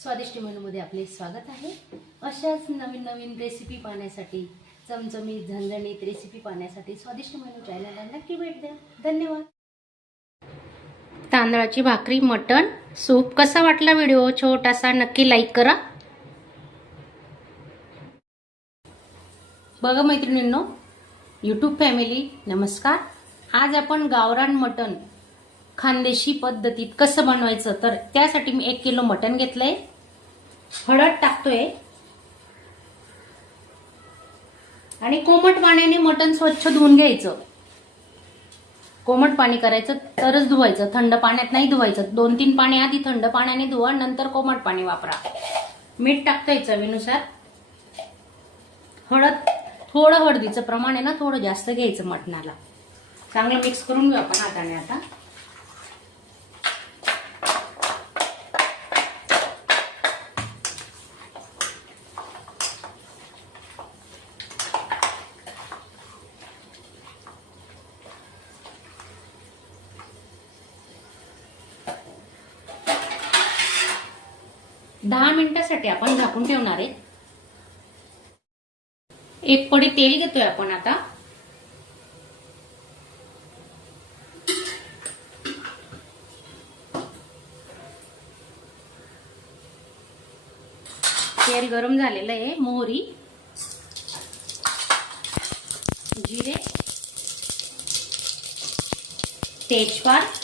स्वादिष्ट मेनूमध्ये आपले स्वागत आहे। अशाच नवीन नवीन रेसिपी पाहण्यासाठी, चमचमीत झणझणीत रेसिपी पाहण्यासाठी स्वादिष्ट मेनू चॅनलला नक्की भेट द्या। धन्यवाद। तांदळाची भाकरी, मटण, सूप कसा वाटला व्हिडिओ छोटासा नक्की लाईक करा। बघा मैत्रिणींनो, यूट्यूब फॅमिली नमस्कार। आज आपण गावरान मटण खानदेशी पद्धतीत कसं बनवायचं, तर त्यासाठी मी 1 किलो मटण घेतलंय। हळद टाकतोय आणि कोमट पाण्याने मटण स्वच्छ धुवून घ्यायचं। कोमट पाणी करायचं तरच धुवायचं, थंड पाण्यात नाही धुवायचं। 2-3 पाणी आधी थंड पाण्याने धुवा, नंतर कोमट पाणी वापरा। मीठ टाकतोय चवीनुसार। हळद, थोडं हळदीचं प्रमाण आहे ना थोडं जास्त घ्यायचं मटणाला। चांगलं मिक्स करून घेऊ आपण हाताने आता। दहा मिनिटांसाठी आपण झाकून ठेवणार आहे। 1 पडी तेल घेतोय आपण आता। तेल गरम झालेलं आहे। मोहरी, जिरे, तेजपात,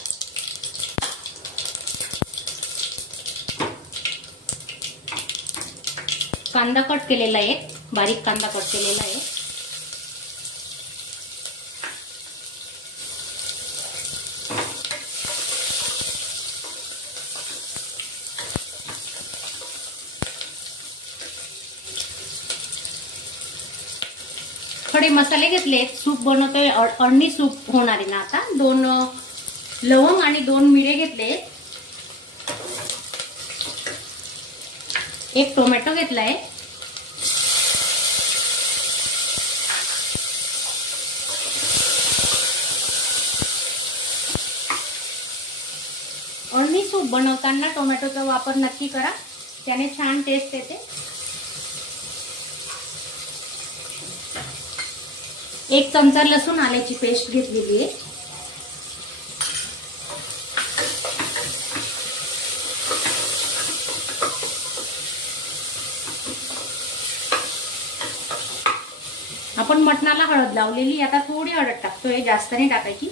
कांदा कट केलेला आहे, बारीक कांदा कट केलेला आहे। खडे मसाले घेतले, सूप बनवतोय, अळणी सूप होणार आहे ना आता। 2 लवंग आणि 2 मिरे घेतले। 1 टोमॅटो घेतलाय। अळणी सूप बनवताना टोमॅटोचा वापर नक्की करा, त्याने छान टेस्ट येते। 1 चमचा लसूण आल्याची पेस्ट घेतलेली आहे। आपण मटणाला हळद लावलेली, आता थोडी हळद टाकतोय, जास्त नाही टाकायची।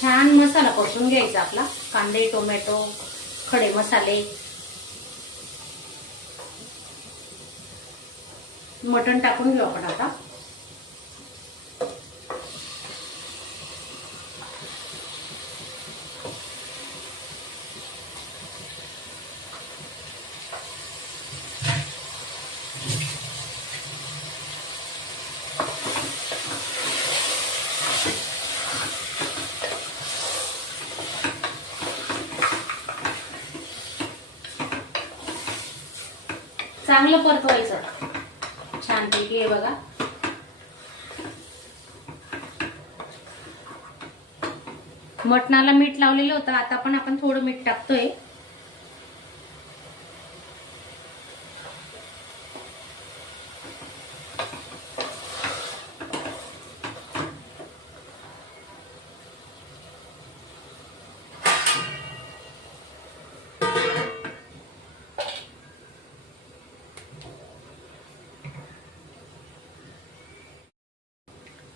छान मसाला परतून घ्यायचा आपला, कांदे, टोमॅटो, खडे मसाले। मटण टाकून घेऊ आपण आता। चांगलं परतवायचं छानपैकी। हे बघा, मटणाला मीठ लावलेलं होतं, आता पण आपण थोडं मीठ टाकतोय।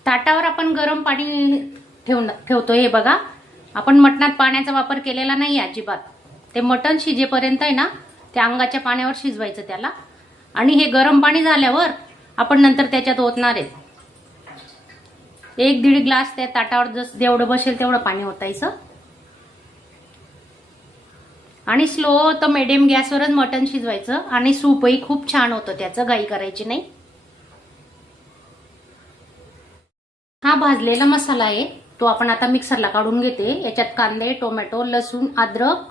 ताटावर आपण गरम पाणी ठेवतोय। हे बघा, आपण मटणात पाण्याचा वापर केलेला नाही अजिबात। ते मटण शिजेपर्यंत आहे ना, त्या अंगाच्या पाण्यावर शिजवायचं त्याला। आणि हे गरम पाणी झाल्यावर आपण नंतर त्याच्यात ओतणार आहे। 1-1.5 ग्लास त्या ताटावर जेवढं बसेल तेवढं पाणी ओतायचं। आणि स्लो तर मिडियम गॅसवरच मटण शिजवायचं। आणि सूपही खूप छान होतं त्याचं, घाई करायची नाही। हा भाजलेला मसाला आहे, तो आपण आता मिक्सरला काढून घेते। याच्यात कांदे, टोमॅटो, लसूण, अद्रक,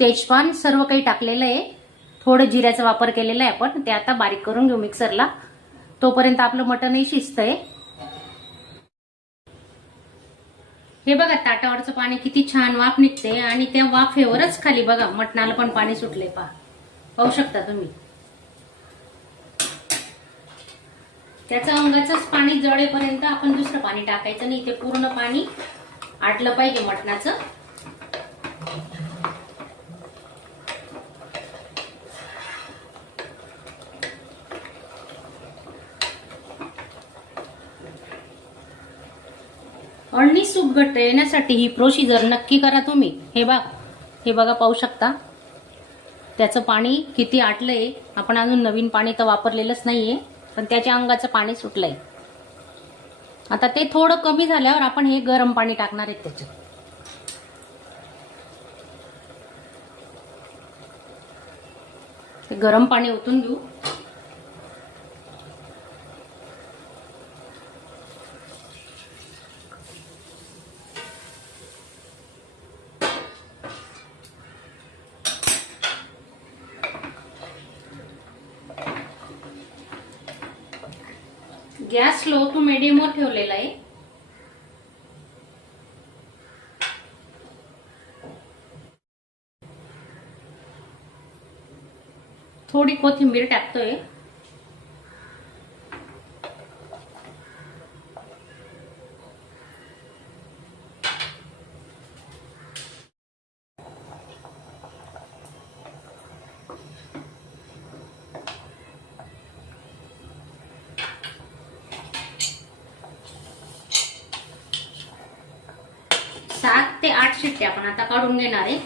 तेजपान सर्व काही टाकलेलं आहे। थोडं जिऱ्याचा वापर केलेला आहे आपण, ते आता बारीक करून घेऊ मिक्सरला। तोपर्यंत आपलं मटणही शिजतंय. हे बघा ताटावरचं पाणी किती छान वाफ निघते आणि त्या वाफेवरच खाली बघा मटणाला पण पाणी सुटले. पाहू शकता तुम्ही. त्याचं अंगाचंच पाणी जळेपर्यंत आपण दुसरं पाणी टाकायचं नाही. ते पूर्ण पाणी आटलं पाहिजे मटणाचं. अळणी सूप घट्ट येण्यासाठी ही प्रोसिजर नक्की करा तुम्ही. हे बघा पाहू शकता त्याचं पाणी किती आटलंय. आपण अजून नवीन पाणी तर वापरलेलंच नाहीये, पण त्याच्या अंगाचं पाणी सुटलंय. आता ते थोडं कमी झाल्यावर आपण हे गरम पाणी टाकणार आहेत त्याच्यात. ते गरम पाणी ओतून घेऊ. गॅस लो टू मीडियम वर ठेवलेला आहे. थोडी कोथिंबीर टाकतोय. सात ते 8 शिट्ट्या आपण आता काढून घेणार आहे.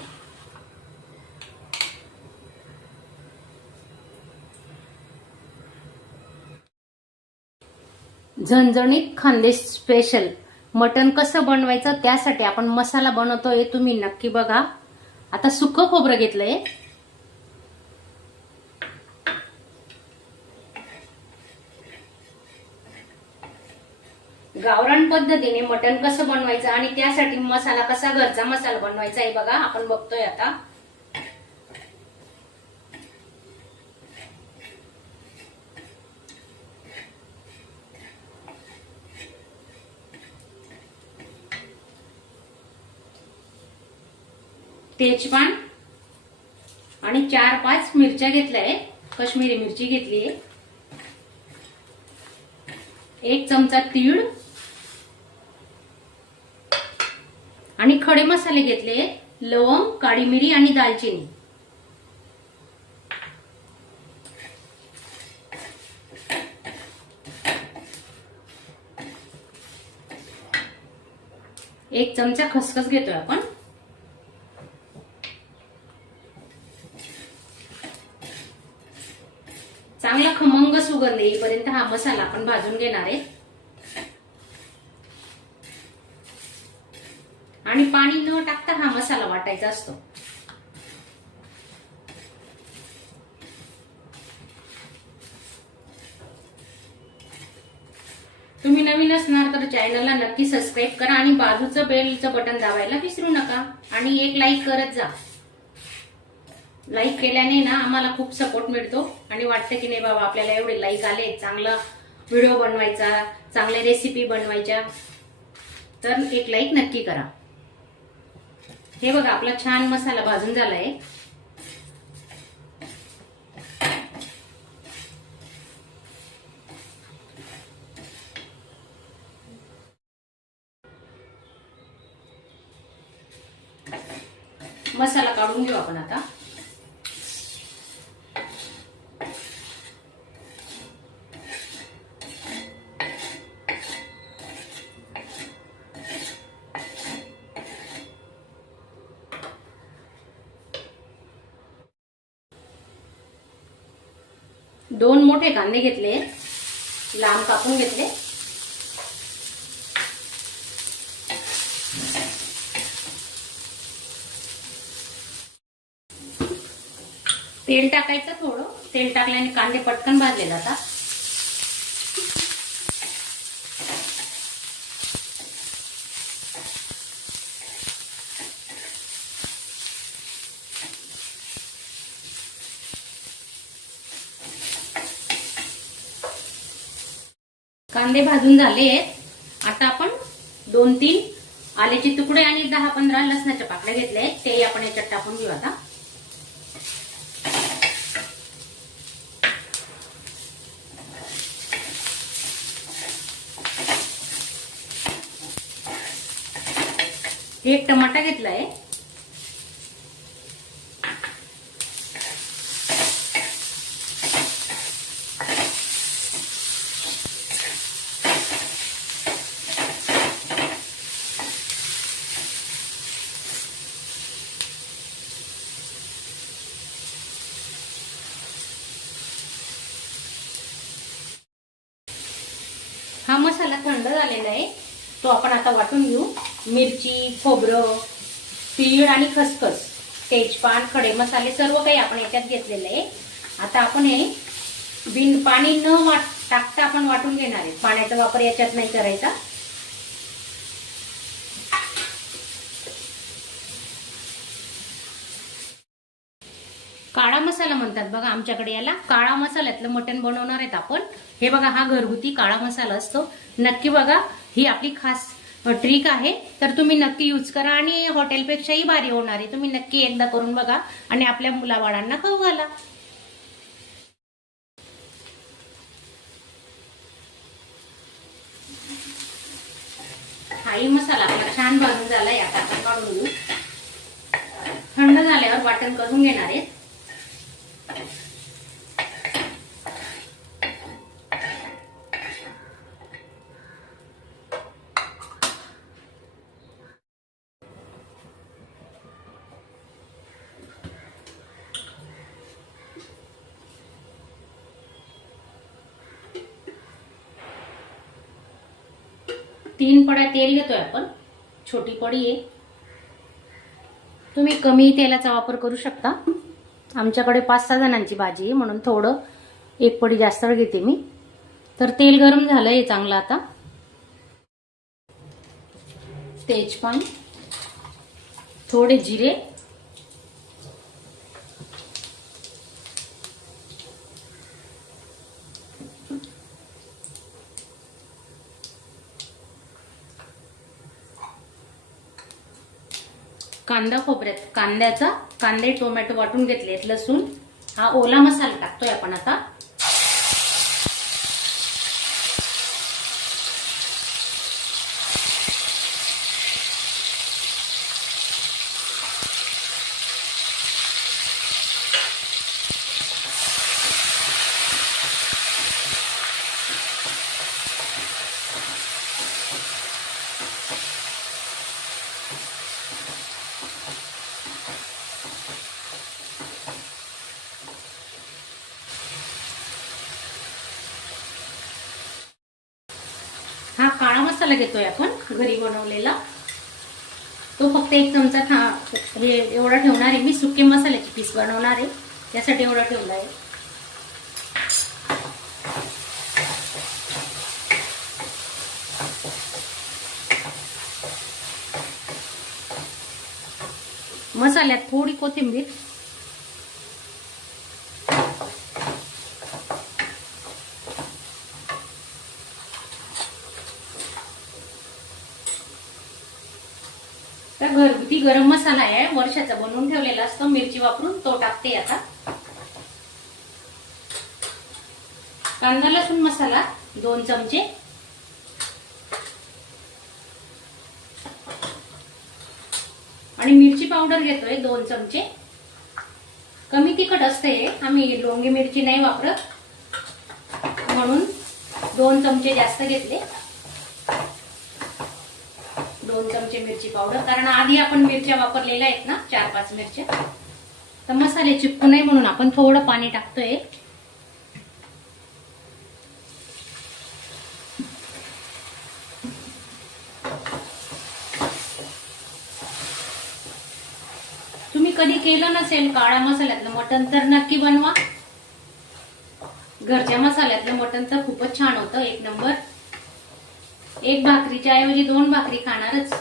झणझणीत खानदेश स्पेशल मटण कसं बनवायचं त्यासाठी आपण मसाला बनवतोय. तुम्ही नक्की बघा. आता सुकं खोबरं घेतलंय. गावरान पद्धतीने मटण कसं बनवायचं आणि त्यासाठी मसाला कसा घरचा मसाला बनवायचा हे बघा आपण बघतोय आता. तेजपान आणि 4-5 मिरच्या घेतल्याय. काश्मीरी मिरची घेतली. 1 चमचा तीळ आणि खडे मसाले घेतले. लवंग, काळी मिरी आणि दालचिनी. एक चमचा खसखस घेतोय आपण. चांगला खमंग सुगंध येईपर्यंत हा मसाला आपण भाजून घेणार आहे. आणि पाणी न टाकता हा मसाला वाटायचा असतो. तुम्ही नवीन असणार तर चॅनलला नक्की सबस्क्राईब करा आणि बाजूचं बेलचं बटन दाबायला विसरू नका. आणि एक लाईक करत जा. लाईक केल्याने ना आम्हाला खूप सपोर्ट मिळतो आणि वाटतं की नाही बाबा आपल्याला एवढे लाईक आले, चांगला व्हिडिओ बनवायचा, चांगल्या रेसिपी बनवायच्या, तर एक लाईक नक्की करा. हे बघा आपला छान मसाला भाजून झालाय. मसाला काढून घेऊ आपण आता. दोन मोठे कांदे घेतले, लांब कापून घेतले. तेल टाकायचं थोडं. तेल टाकल्याने कांदे पटकन भाजले जातात. कांदे भाजून झाले आहेत. आता आपण 2-3 आल्याचे तुकडे आणि 10-15 लसणाच्या पाकळ्या घेतल्या आहेत, ते आपण याच्यात टाकून घेऊ आता. एक टमाटा घेतलाय. हा मसाला थंड झालेला आहे, तो आपण आता वाटून घेऊ. मिरची, खोबरं, तीळ आणि खसखस, तेजपान, खडे मसाले सर्व काही आपण याच्यात घेतलेलं आहे. आता आपण हे बिन पाणी न टाकता आपण वाटून घेणार आहे. पाण्याचा वापर याच्यात नाही करायचा. काळा मसाला म्हणतात बघा आमच्याकडे याला. काळा मसाल्यातलं मटण बनवणार आहेत आपण. हे बघा, हा घरगुती काळा मसाला असतो. नक्की बघा, ही आपली खास ट्रिक आहे, तर तुम्ही नक्की यूज करा आणि हॉटेलपेक्षाही भारी होणार आहे. तुम्ही नक्की एकदा करून बघा आणि आपल्या मुलाबाळांना खाऊ घाला. हाही मसाला आपला छान भाजून झालाय. आता आपण काढून घेऊ. थंड झाल्यावर वाटण करून घेणार आहे. तीन पड्या तेल घेतोय आपण. छोटी पडी आहे. तुम्ही कमी तेलाचा वापर करू शकता. आमच्याकडे 5-6 जणांची भाजी आहे म्हणून थोडं एक पडी जास्त घेते मी. तर तेल गरम झालंय चांगलं. आता तेजपान, थोडे जिरे, कांदा, कांदे टोमॅटो वाटून घेतलेत, लसूण, हा ओला मसाला टाकतोय आपण आता. हा काळा मसाला घेतोय आपण घरी बनवलेला. तो फक्त 1 चमचा हे एवढा ठेवणार आहे मी. सुके मसाल्याची पीस बनवणार आहे, त्यासाठी एवढा ठेवला आहे. मसाल्यात थोडी कोथिंबीर, तर घरगुती गरम मसाला आहे, वर्षाचा बनवून ठेवलेला असतो मिरची वापरून, तो टाकते आता. कांदा लसूण मसाला 2 चमचे, आणि मिरची पावडर घेतोय 2 चमचे. कमी तिखट असते, आम्ही लोंगी मिरची नाही वापरत म्हणून 2 चमचे जास्त घेतले. 2 चमचे मिरची पावडर, कारण आधी आपण मिरच्या वापरलेल्या आहेत ना, 4-5 मिरच्या, तर मसाले चिपकू नये म्हणून आपण थोडं पाणी टाकतोय. तुम्ही कधी केलं नसेल काळा मसाल्यातलं मटण तर नक्की बनवा. घरच्या मसाल्यातलं मटण तर खूपच छान होतं, 1 नंबर. 1 भाकरीच्या ऐवजी 2 भाकरी खाणारच.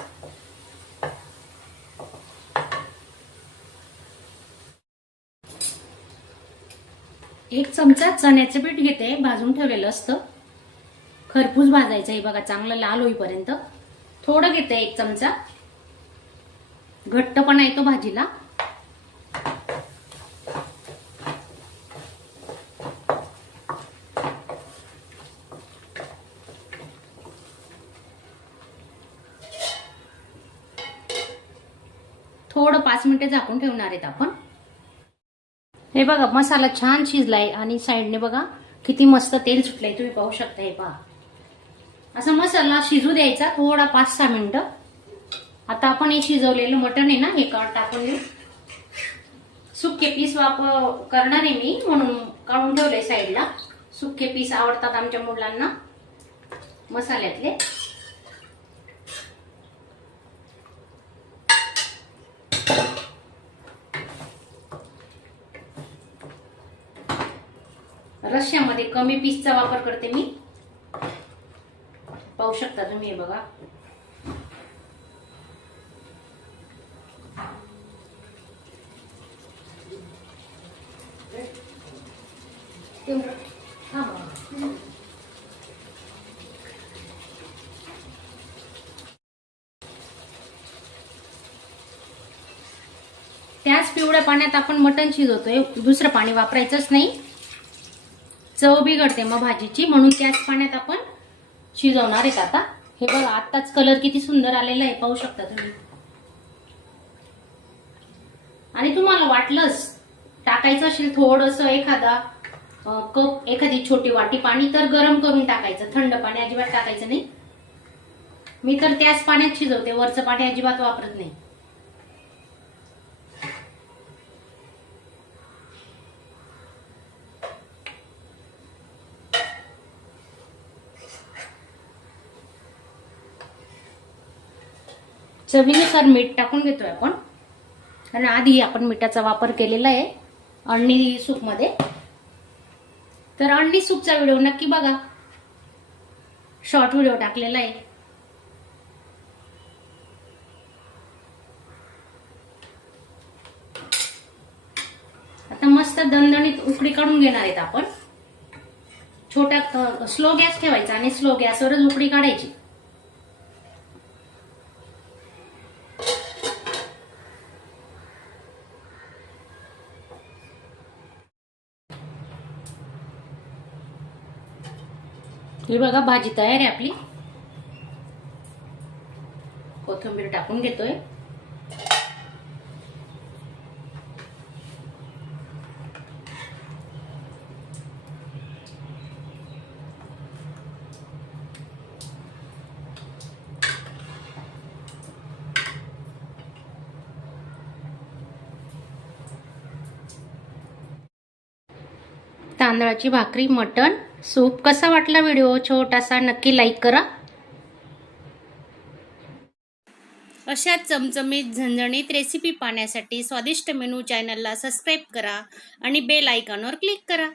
एक चमचा चण्याचं पीठ घेते, भाजून ठेवलेलं असतं. खरपूस भाजायचं आहे बघा, चांगलं लाल होईपर्यंत. थोडं घेते 1 चमचा, घट्टपणा येतो भाजीला. थोडं 5 मिनिटे झाकून ठेवणार आहेत आपण. हे बघा मसाला छान शिजलाय आणि साईडने बघा किती मस्त तेल सुटलंय, तुम्ही पाहू शकता. हे पहा, असा मसाला शिजू द्यायचा थोडा 5-6 मिनिटं. आता आपण हे शिजवलेलं मटण आहे ना, हे टाकून देऊ. सुके पीस करणार आहे मी, म्हणून काढून ठेवले साईडला. सुके पीस आवडतात आमच्या मुलांना मसाल्यातले. रश्श्यामध्ये कमी पीसचा वापर करते मी, पाहू शकता तुम्ही. हे बघा, त्याच पिवळ्या पाण्यात आपण मटण शिजवतोय, दुसरं पाणी वापरायचंच नाही, चव बिघडते मग भाजीची, म्हणून त्याच पाण्यात आपण शिजवणार आहेत आता. हे बघा, आत्ताच कलर किती सुंदर आलेला आहे, पाहू शकता तुम्ही. आणि तुम्हाला वाटलंच टाकायचं असेल थोडंसं एखादा कप, एखादी छोटी वाटी पाणी, तर गरम करून टाकायचं, थंड पाणी अजिबात टाकायचं नाही. मी तर त्याच पाण्यात शिजवते, वरचं पाणी अजिबात वापरत नाही. चवीनुसार मीठ टाकून घेतोय आपण, कारण आधी आपण मिठाचा वापर केलेला आहे अळणी सूप मध्ये. तर अळणी सूपचा व्हिडिओ नक्की बघा, शॉर्ट व्हिडिओ टाकलेला आहे. आता मस्त दणदणीत उकळी काढून घेणार आहेत आपण. छोटा स्लो गॅस ठेवायचा आणि स्लो गॅसवरच उकळी काढायची. ही बघा, भाजी तयार आहे आपली. कोथिंबीर टाकून घेतोय. तांदळाची भाकरी, मटण सूप. कसा वाटला व्हिडिओ छोटासा, नक्की लाईक करा. अशाच चमचमीत झणझणीत रेसिपी पाहण्यासाठी स्वादिष्ट मेनू चॅनलला सबस्क्राईब करा आणि बेल आयकॉनवर क्लिक करा.